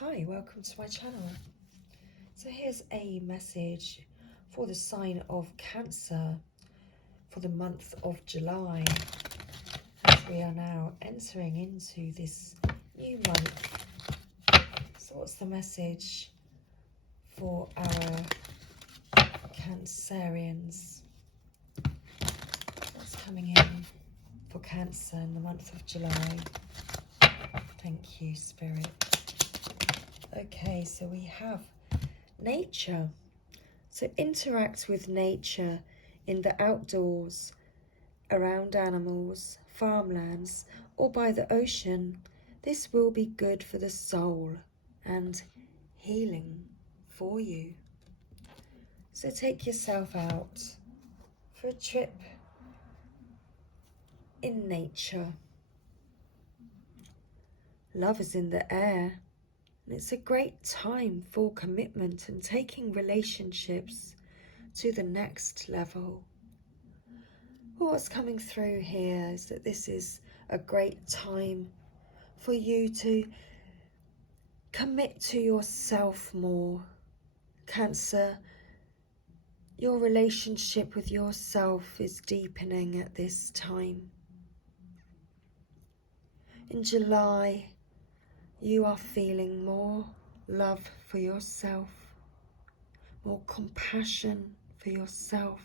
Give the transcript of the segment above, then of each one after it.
Hi, welcome to my channel. So here's a message for the sign of Cancer for the month of July, as we are now entering into this new month. So what's the message for our Cancerians? What's coming in for Cancer in the month of July? Thank you, Spirit. Okay, so we have nature. So interact with nature in the outdoors, around animals, farmlands, or by the ocean. This will be good for the soul and healing for you. So take yourself out for a trip in nature. Love is in the air, and it's a great time for commitment and taking relationships to the next level. What's coming through here is that this is a great time for you to commit to yourself more. Cancer, your relationship with yourself is deepening at this time. In July, you are feeling more love for yourself, more compassion for yourself,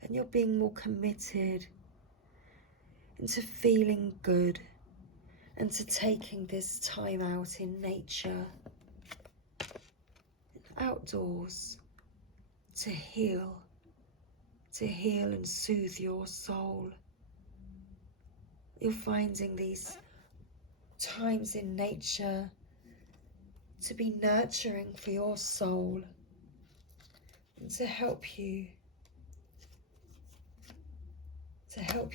and you're being more committed into feeling good and to taking this time out in nature, outdoors, to heal and soothe your soul. You're finding these times in nature to be nurturing for your soul and to help you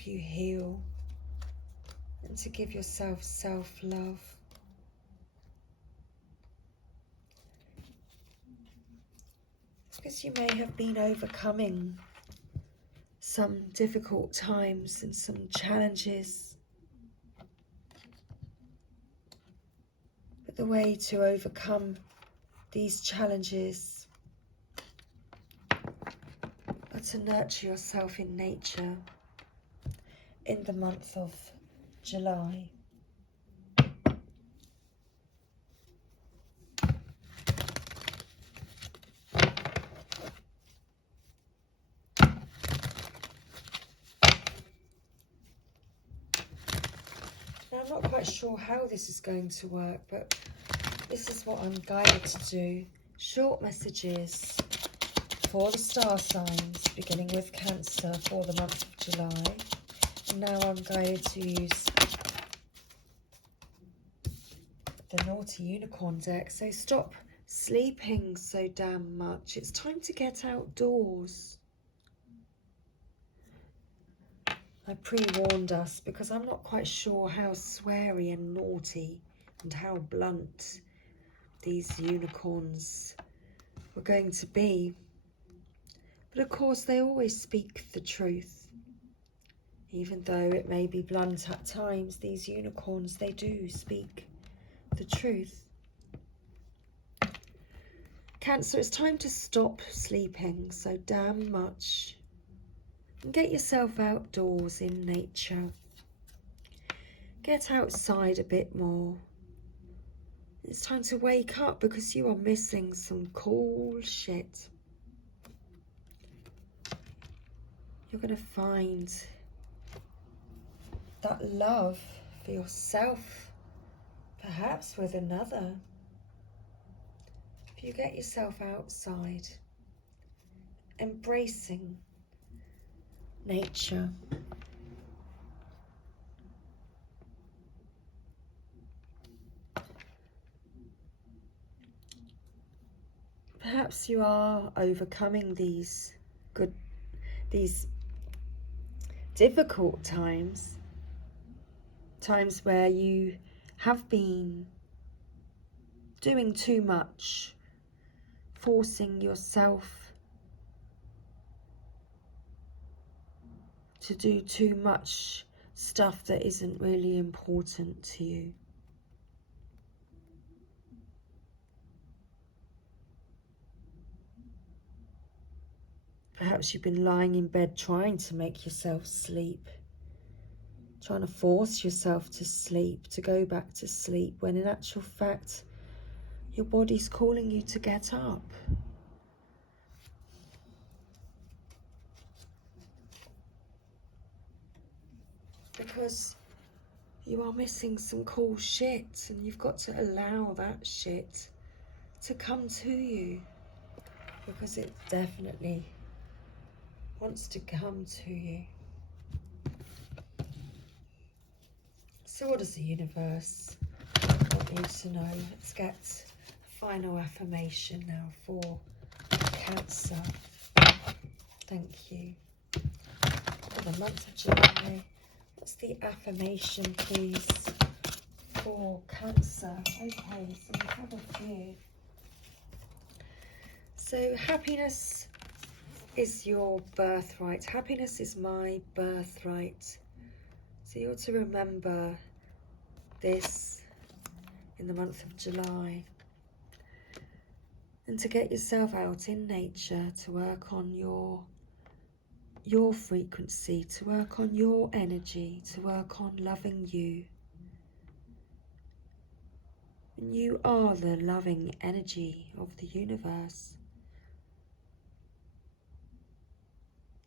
heal and to give yourself self-love. Because you may have been overcoming some difficult times and some challenges. But the way to overcome these challenges are to nurture yourself in nature in the month of July. Now, I'm not quite sure how this is going to work, but this is what I'm guided to do. Short messages for the star signs, beginning with Cancer for the month of July. And now I'm guided to use the Naughty Unicorn deck. So stop sleeping so damn much. It's time to get outdoors. I pre-warned us because I'm not quite sure how sweary and naughty and how blunt these unicorns were going to be. But of course they always speak the truth. Even though it may be blunt at times, these unicorns, they do speak the truth. Cancer, it's time to stop sleeping so damn much and get yourself outdoors in nature. Get outside a bit more. It's time to wake up because you are missing some cool shit. You're going to find that love for yourself, perhaps with another. If you get yourself outside, embracing nature. Perhaps you are overcoming these difficult times where you have been doing too much, forcing yourself to do too much stuff that isn't really important to you. Perhaps you've been lying in bed trying to make yourself sleep, trying to force yourself to sleep, to go back to sleep, when in actual fact, your body's calling you to get up. Because you are missing some cool shit, and you've got to allow that shit to come to you, because it definitely wants to come to you. So what does the universe want you to know? Let's get a final affirmation now for Cancer. Thank you. For the month of July, what's the affirmation, please, for Cancer? Okay, so we have a few. So happiness is your birthright. Happiness is my birthright. So you ought to remember this in the month of July. And to get yourself out in nature, to work on your frequency, to work on your energy, to work on loving you. And you are the loving energy of the universe.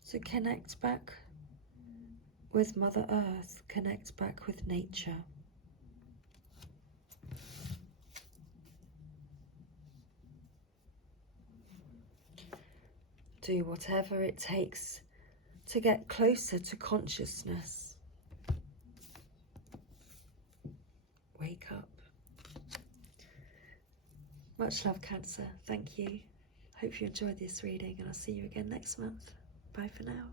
So connect back with Mother Earth, connect back with nature. Do whatever it takes to get closer to consciousness. Wake up. Much love, Cancer. Thank you. Hope you enjoyed this reading, and I'll see you again next month. Bye for now.